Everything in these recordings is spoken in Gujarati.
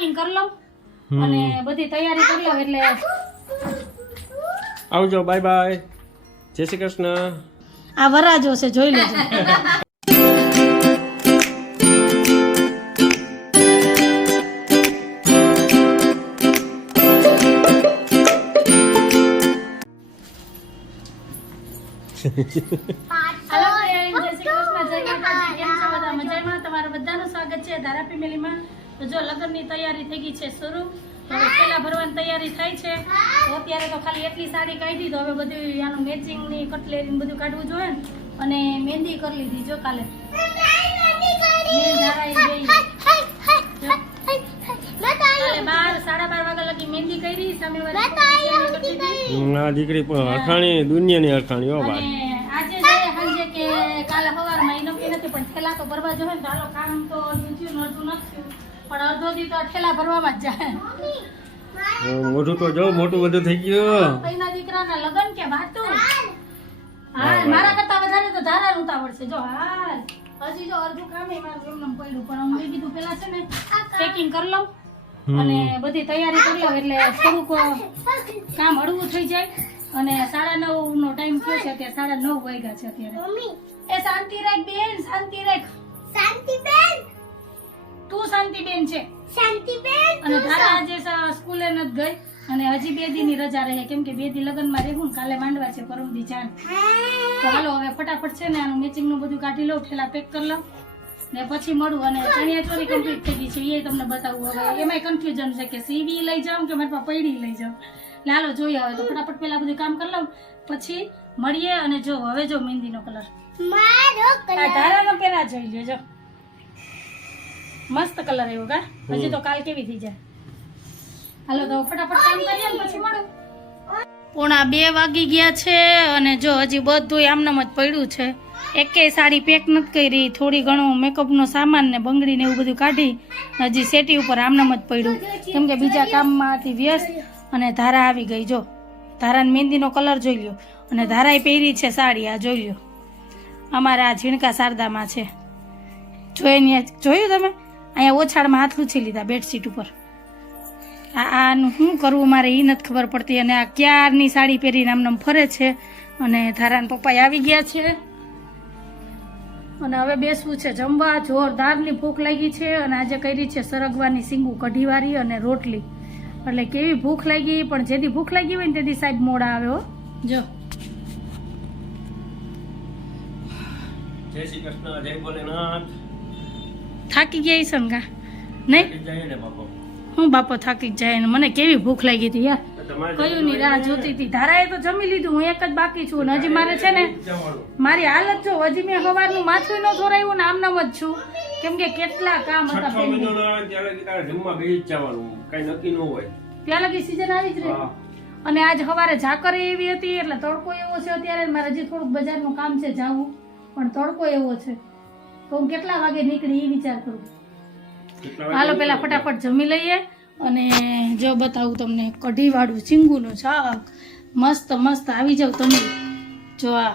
પેકિંગ કરી લઉં અને બધી તૈયારી કરી લઉં એટલે આવજો બાય બાય જય શ્રી કૃષ્ણ આ વરાજો છે જોઈ લેજો હાલો ફ્રેન્ડ જય શ્રી કૃષ્ણ જય માતાજી કેમ છો બધા મજામાં તમારા બધાનું સ્વાગત છે ધારા ફેમિલીમાં તો જો લગ્નની તૈયારી થઈ ગઈ છે શરૂ હવે પેલા ભરવાની તૈયારી થાય છે તો અત્યારે તો ખાલી એટલી સાડી કાઢી તો હવે બધું આનું મેચિંગ ની કટલેરી બધું કાઢવું જોઈએ ને અને મહેંદી કરી લીધી જો કાલે મહેંદી કરી સામે દીકરી પણ અખાણી દુનિયાની અખાણી હો ભાઈ આજે જાય સાંજે કે કાલે સવારમાં એ નક્કી નથી પણ ઠેલા તો ભરવા જોઈએ ને ચાલો કામ તો થયું નતું નથી પણ અડધો દી તો ઠેલા ભરવામાં જ જાય મોટું તો જો મોટું બધું થઈ ગયું પૈના દીકરાના લગન કે વાતું હા મારા કરતા વધારે તો ધારા ઉતાવળ છે જો હાલ હજી જો અડધું કામ મારું એમનેમ પડ્યું પણ મેં કીધું પેલા છે ને પેકિંગ કરી લઉં અને બધી તૈયારી કરી લઉં એટલે થોડુંક કામ હળવું થઈ જાય અને 9:30 નો ટાઈમ થયો છે અત્યારે 9:30 વાગ્યા છે અત્યારે એ શાંતિ રાખ બેન શાંતિ રાખ શાંતિબેન તું શાંતિબેન છે શાંતિબેન અને ધારા આજે સ્કૂલે નથી ગઈ અને હજી 2 દીની રજા રહે કેમ કે 2 દી લગનમાં રહેવું ને કાલે માંડવા છે પરમદી જાન તો હાલો હવે ફટાફટ છે ને આનું મેચિંગ નું બધું કાઢી લઉં ઠેલા પેક કરી લઉં ને પછી મળું અને ચણિયા ચોરી કમ્પ્લીટ થઈ ગઈ છે એ તમને બતાવું હવે એમાંય કન્ફ્યુઝન છે કે સીવી લઈ જાઉં કે મારી પાસે પૈડી લઈ જાઉં લાલો જોઈએ હવે તો ફટાફટ પેલા બધું કામ કરી લઉં પછી મળીએ અને જો હવે જો મહેંદીનો કલર ધારાનો પેલા જોઈ લેજો મસ્ત કલર આવ્યો કા હજી તો કાલ કેવી થઈ જાય હાલો તો ફટાફટ કામ કરીએ ને પછી મળું 1:45 વાગી ગયા છે અને જો હજી બધું આમનામ જ પડ્યું છે એકેય સાડી પેક નથી કરી થોડી ઘણું મેકઅપનો સામાન ને બંગડી ને એવું બધું કાઢી હજી સેટી ઉપર આમનામ જ પડ્યું કેમ કે બીજા કામમાંથી વ્યસ્ત અને ધારા આવી ગઈ જો ધારાને મહેંદીનો કલર જોઈ લ્યો અને ધારાએ પહેરી છે સાડી આ જોઈ લ્યો અમારા આ ઝીણકા શારદામાં છે જોઈને જોયું તમે અહીંયા ઓછાળમાં હાથ લૂછી લીધા બેડશીટ ઉપર આનું શું કરવું મારે એ નથી ખબર પડતી અને આ ક્યારની સાડી પહેરીને આમને ફરે છે અને ધારાના પપ્પા આવી ગયા છે અને હવે બેસવું છે જમવા જોરદારની ભૂખ લાગી છે અને આજે કરી છે સરગવાની સીંગું કઢીવાળી અને રોટલી એટલે કેવી ભૂખ લાગી પણ જેથી ભૂખ લાગી હોય ને તેથી સાહેબ મોડા આવે હો જો જય શ્રી કૃષ્ણ જય ભોલેનાથ થાકી ગયા છે ને નહીં હું બાપો થાકી જાય ને મને કેવી ભૂખ લાગી હતી યાર કયું ની રાહ જોતી હતી ધારાએ તો જમી લીધું હું એક જ બાકી છું ને હજી મારે છે ને મારી હાલત જો હજી મેં સવારનું માથું ન ધોરાયું ને આમનામ જ છું કેમ કે કેટલા કામ હતા ત્યાં લગી સીઝન આવી જ રહી અને આજ સવારે ઝાકર એવી હતી એટલે તડકો એવો છે અત્યારે મારે હજી થોડુંક બજારનું કામ છે જાવું પણ તડકો એવો છે તો હું કેટલા વાગે નીકળી એ વિચાર કરું હાલો પેલા ફટાફટ જમી લઈએ અને જો બતાવું તમને કઢીવાળું સીંગુનું શાક મસ્ત મસ્ત આવી જાવ તમે જો આ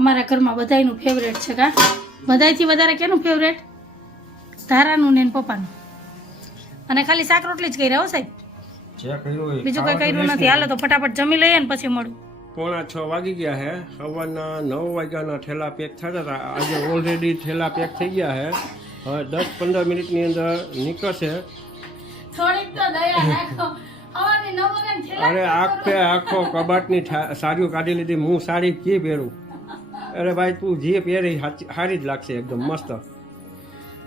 અમારા ઘરમાં બધાયનું ફેવરેટ છે કા બધાયથી વધારે કેનું ફેવરેટ ધારાનું ને પપ્પાનું અને ખાલી શાક રોટલી જ કર્યા હો સાહેબ બીજું કઈ કર્યું નથી હાલો તો ફટાફટ જમી લઈએ ને પછી મળું 5:45 વાગી ગયા હે સવારના 9 વાગ્યાના ઠેલા પેક થતા હતા આજે ઓલરેડી ઠેલા પેક થઈ ગયા હે હવે 10-15 મિનિટની અંદર નીકળશે થોડીક તો દયા રાખો હવાની 9 વાગ્યાના ઠેલા આખો કબાટની સાડીઓ કાઢી લીધી હું સાડી કે પહેરું અરે ભાઈ તું જે પહેરી સારી જ લાગશે એકદમ મસ્ત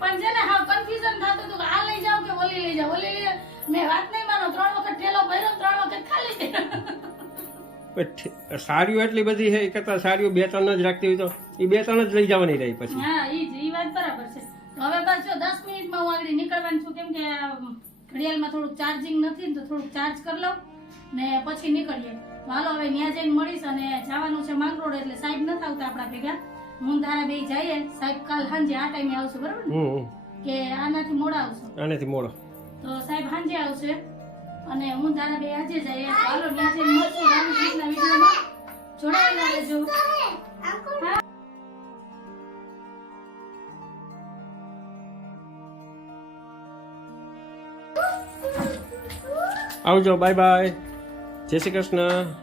પણ છે ને હા કન્ફ્યુઝન થતું હતું કે આ લઈ જાવ કે ઓલી લઈ જાવ ઓલી લઈ મેં વાત નહીં માનો 3 વખત ઠેલો ભર્યો 3 વખત ખાલી સાડીઓ એટલી બધી છે કરતા સાડીઓ 2-3 જ રાખતી હોય તો એ 2-3 જ લઈ જવાની રહી પછી હા ઈ વાત બરાબર છે હવે બસ જો 10 મિનિટમાં હું આગળ નીકળવાનું છું કેમ કે ઘડિયાળમાં થોડુંક ચાર્જિંગ નથી ને તો થોડુંક ચાર્જ કરી લઉં ને પછી નીકળીએ તો હાલો હવે ત્યાં જઈને મળીશ અને જવાનું છે માંગરોળ એટલે સાહેબ નથી આવતા આપણા ભેગા હું ધારા બે જઈએ સાહેબ કાલ સાંજે આ ટાઈમે આવશે બરાબર ને કે આનાથી મોડા આવશો આનાથી મોડો તો સાહેબ સાંજે આવશે અને હું ધારા બે આજે જઈએ હાલો ત્યાં જઈને મળશું રામકૃષ્ણ વિડીયોમાં જોડાયેલા રહેજો આવજો, બાય બાય, જય શ્રી કૃષ્ણ.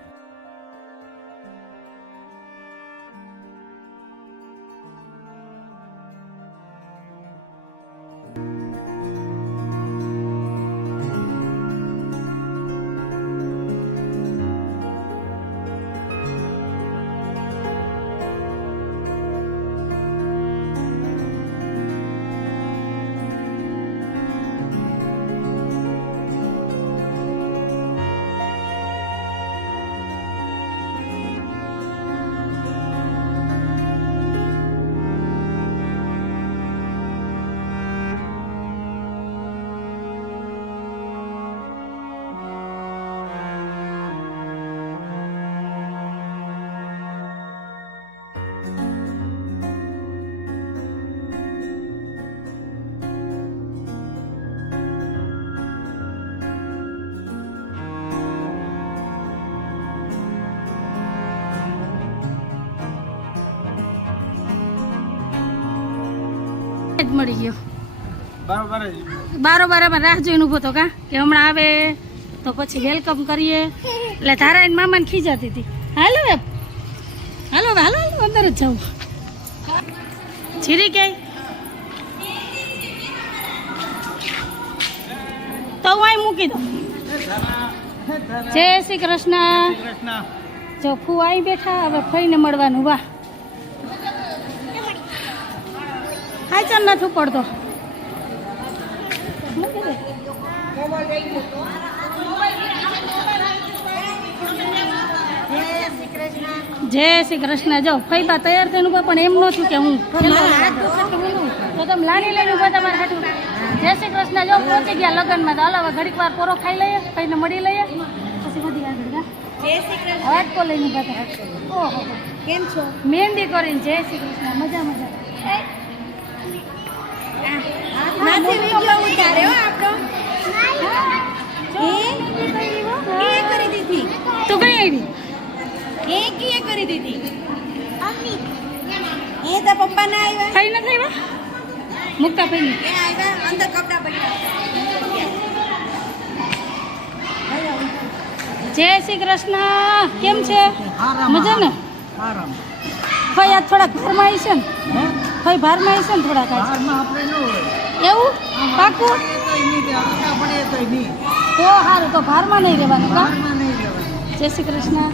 જ મળી ગયો બારોબાર અમે રાહ જોઈને ઉભો તો કા કે હમણાં આવે તો પછી વેલકમ કરીએ એટલે ધારા મામાને ખીજાતી હતી. હાલો હવે હાલો હવે હાલો હાલો અંદર જ જવું. જીરી ક્યાંય તો હું અહીં મૂકી દઉં. જય શ્રી કૃષ્ણ. જો ફૂ અહીં બેઠા હવે ફઈને મળવાનું. વાહ હાચન નથી પડતો. જય શ્રી કૃષ્ણ. જો ફઈબા તૈયાર થઈને ઉભા પણ એમ ન થયું કે હું તો તમે લાની લઈને ઉભા તમારા હાથું. જય શ્રી કૃષ્ણ. જો પહોંચી ગયા લગ્નમાં. તો હાલો હવે ઘડીક વાર પોરો ખાઈ લઈએ, કઈને મળી લઈએ, પછી બધી આગળ ગા. જય શ્રી કૃષ્ણ. વાટકો લઈને ઉભા હતા. ઓહો કેમ છો? મહેંદી કરીને. જય શ્રી કૃષ્ણ. મજા મજા. તું કઈ આવી? કરી દીધી એ તો પપ્પા ના આવ્યા. કઈ નથી આવ્યા. મુક્તા ભાઈ અંદર કપડા પડ્યા. જય શ્રી કૃષ્ણ. કેમ છે? મજા ને? ભાઈ આ થોડાક ભારમાં આવી છે ને? ભાઈ ભારમાં આવી છે ને થોડાક? એવું પાકું? તો સારું, તો ભારમાં નહીં રહેવાનું કા? જય શ્રી કૃષ્ણ.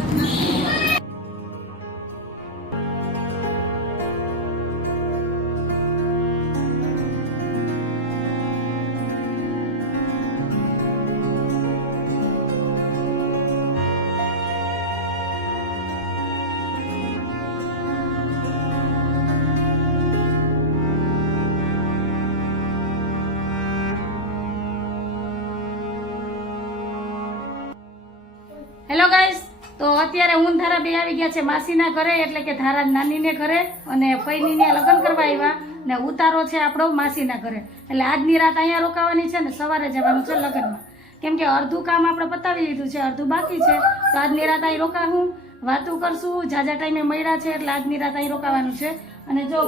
હેલો ગાઈસ, તો અત્યારે હું ધારા બે આવી ગયા છે માસીના ઘરે, એટલે કે ધારા નાનીને ઘરે, અને ફઈનીને લગ્ન કરવા આવ્યા ને ઉતારો છે આપણો માસીના ઘરે. એટલે આજની રાત અહીંયા રોકાવાની છે ને સવારે જવાનું છે લગ્નમાં. કેમ કે અડધું કામ આપણે પતાવી લીધું છે, અડધું બાકી છે. તો આજની રાત અહીં રોકાવું, વાતું કરશું, જાજા ટાઈમે મળ્યા છે એટલે આજની રાત અહીં રોકાવાનું છે. અને જો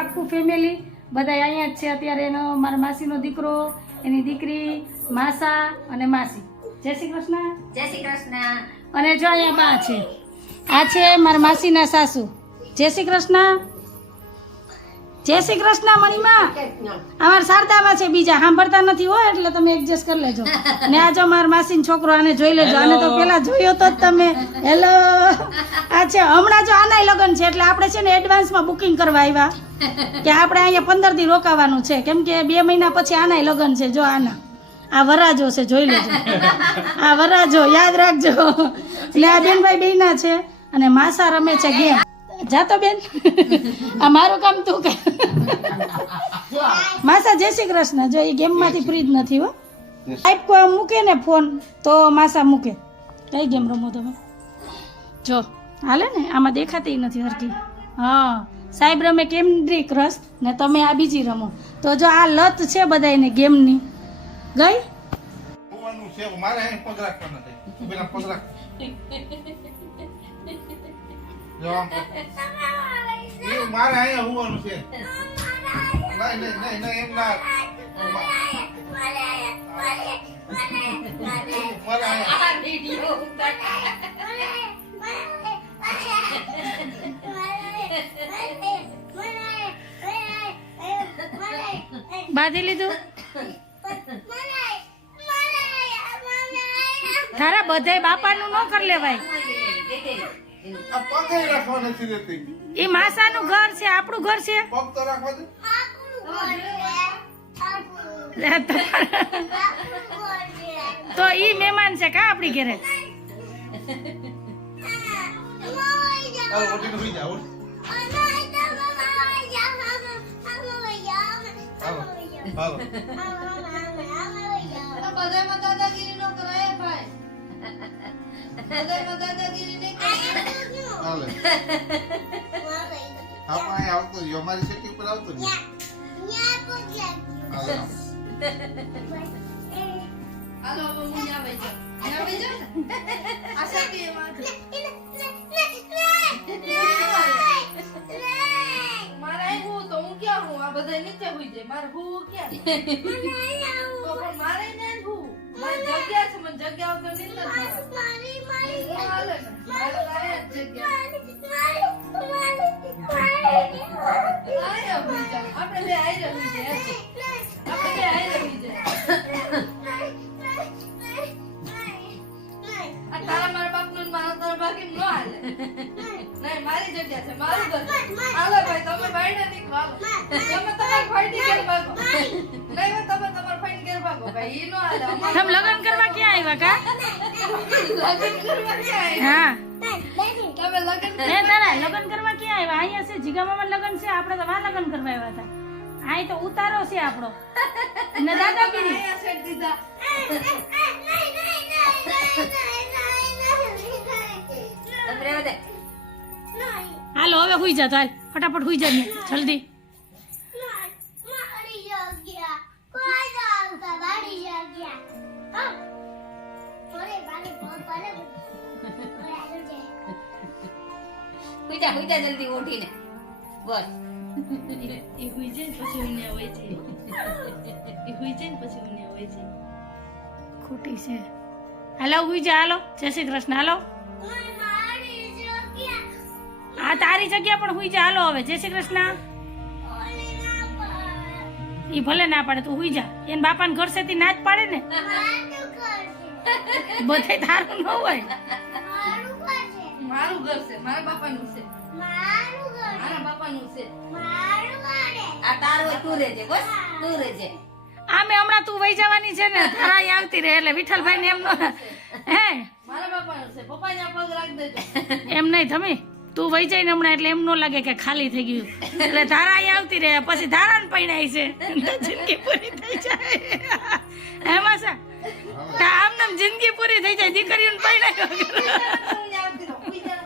આખું ફેમિલી બધા અહીંયા જ છે અત્યારે. એનો મારા માસીનો દીકરો, એની દીકરી, માસા અને માસી. જય શ્રી કૃષ્ણ. જય શ્રી કૃષ્ણ. અને જો અહીંયા બા છે, આ છે મારા માસીના સાસુ. જય શ્રી કૃષ્ણ. જય શ્રી કૃષ્ણ. મણીમાં અમારા શારદામાં છે, બીજા સાંભળતા નથી હોય એટલે તમે એડજસ્ટ કરી લેજો. ને આ જો મારા માસીનો છોકરો, આને જોઈ લેજો. આને તો પેલા જોયો તો જ તમે. હેલો. આ છે હમણાં જો આનાય લગ્ન છે એટલે આપણે છે ને એડવાન્સમાં બુકિંગ કરવા આવ્યા કે આપણે અહીંયા 15 દી રોકાવાનું છે. કેમ કે 2 મહિના પછી આનાય લગ્ન છે. જો આના આ વરાજો છે, જોઈ લેજો. આ વરાજો યાદ રાખજો. એટલે આ બેનભાઈ બેના છે અને માસા રમે છે ગેમ. જાતો બેન, આ મારું કામ તું કર. માસા જય શ્રી કૃષ્ણ. જો એ ગેમમાંથી ફ્રી જ નથી હો. સાહેબ કોઈ મૂકે ને ફોન તો માસા મૂકે. કઈ ગેમ રમો તમે? જો હાલે ને, આમાં દેખાતી નથી હરકી. હા, સાહેબ રમે કેન્ડી ક્રશ ને તમે આ બીજી રમો. તો જો આ લત છે બધાને ગેમની. ગઈ હોવાનું છે મારે અહીં પગ રાખવાના છે. પેલા પગ રાખ. જો આમ એ મારે અહીં હોવાનું છે. નહીં એમ ના મારે બાંધી લીધું તારા બધાય બાપાનું ન કર લેવાય આ પગે રાખવા નથી દેતી. એ માસાનું ઘર છે આપણું ઘર છે પગ તો રાખવા દે. તો ઈ મહેમાન છે કા આપણી ઘરે હાલ ઓટીને સુઈ જા. ઉઠ. હાલો. બધામાં દાદાગીરી નો કરાય ભાઈ. બધામાં દાદાગીરી નહીં કરાય. હાલે. આપણે અહીં આવતો રહ્યો. અમારી સેટી ઉપર આવતો રહ્યો. હાલે. હાલો હવે હું ન્યા વઈ જાઉં. ન્યા વઈ જાઉં ને? આ સતી એમાં છે. મારે અહીં હું તો હું ક્યાં હું? આ બધા નીચે હુઈ જાય. મારે હું ક્યાં? તો પણ મારે ને જ હું. મારી જગ્યા છે. મને જગ્યા વગર નીંદર જ ના આવે. હું હાલે ને. મારે તો અહીંયા જ જગ્યા. અહીંયા હુઈ જાઉં. આપણે બે હારે હુઈ જાય. આપણે બે હારે હુઈ જાય. આ તારા મારા બાપનું ને મારા તારા બાકી નો હાલે. નહીં મારી જગ્યા છે મારું ઘર છે. હાલો ભાઈ તમે ભાઈને નીકળો હાલો. તમે તમારા ભાઈની ઘેર ભાગો. નહીં તમે તમારા ભાઈની ઘેર ભાગો ભાઈ ઈ નો હાલે. અમારે તમે લગ્ન કરવા ક્યાં આવ્યા કા લગ્ન કરવા ક્યાં હા આવ્યા? તમે લગ્ન એ તારા લગ્ન કરવા ક્યાં આવ્યા અહીંયા છે જીગામામાં લગ્ન છે આપણે તો વાં લગ્ન કરવા આવ્યા હતા અહીં તો ઉતારો છે આપણો ને દાદાગીરી અહીંયા સેટ દીધા. હાલો હવે હુઈ જા ચાલ ફટાફટ હુઈ જા ને જલ્દી હુઈ જા જલ્દી ઉઠીને બસ એ હુઈ જાય ને પછી ઉન્યા હોય છે. એ હુઈ જાય ને પછી ઉન્યા હોય છે. ખોટી છે હાલો હુઈ જા હાલો જય શ્રી કૃષ્ણ હાલો આ તારી જગ્યા પણ હુઈ જા હાલો હવે જય શ્રી કૃષ્ણ ઈ ભલે ના પાડે તું હુઈ જા એને બાપાને ઘર સેથી ના જ પાડે ને બધે તારું ન હોય મારું ઘર છે મારા બાપાનું છે. મારા બાપાનું છે. આ તારો હોય તું રહેજે બસ તું રહેજે આમે હમણાં તું વહી જવાની છે ને તારા અહીં આવતી રહે એટલે વિઠ્ઠલભાઈ ને એમ હે મારા બાપાનું છે. પપ્પા ત્યાં પગ રાખી દેજો. એમ નહીં તમે તું વહી જાય ને હમણાં એટલે એમ ન લાગે કે ખાલી થઈ ગયું એટલે ધારા અહીં આવતી રહે પછી ધારાને પૈણાય છે જિંદગી પૂરી થઈ જાય એમાં છે આમ નામ જિંદગી પૂરી થઈ જાય દીકરીઓને પૈણાય હું ત્યાં આવતી રહું. હુઈ જા.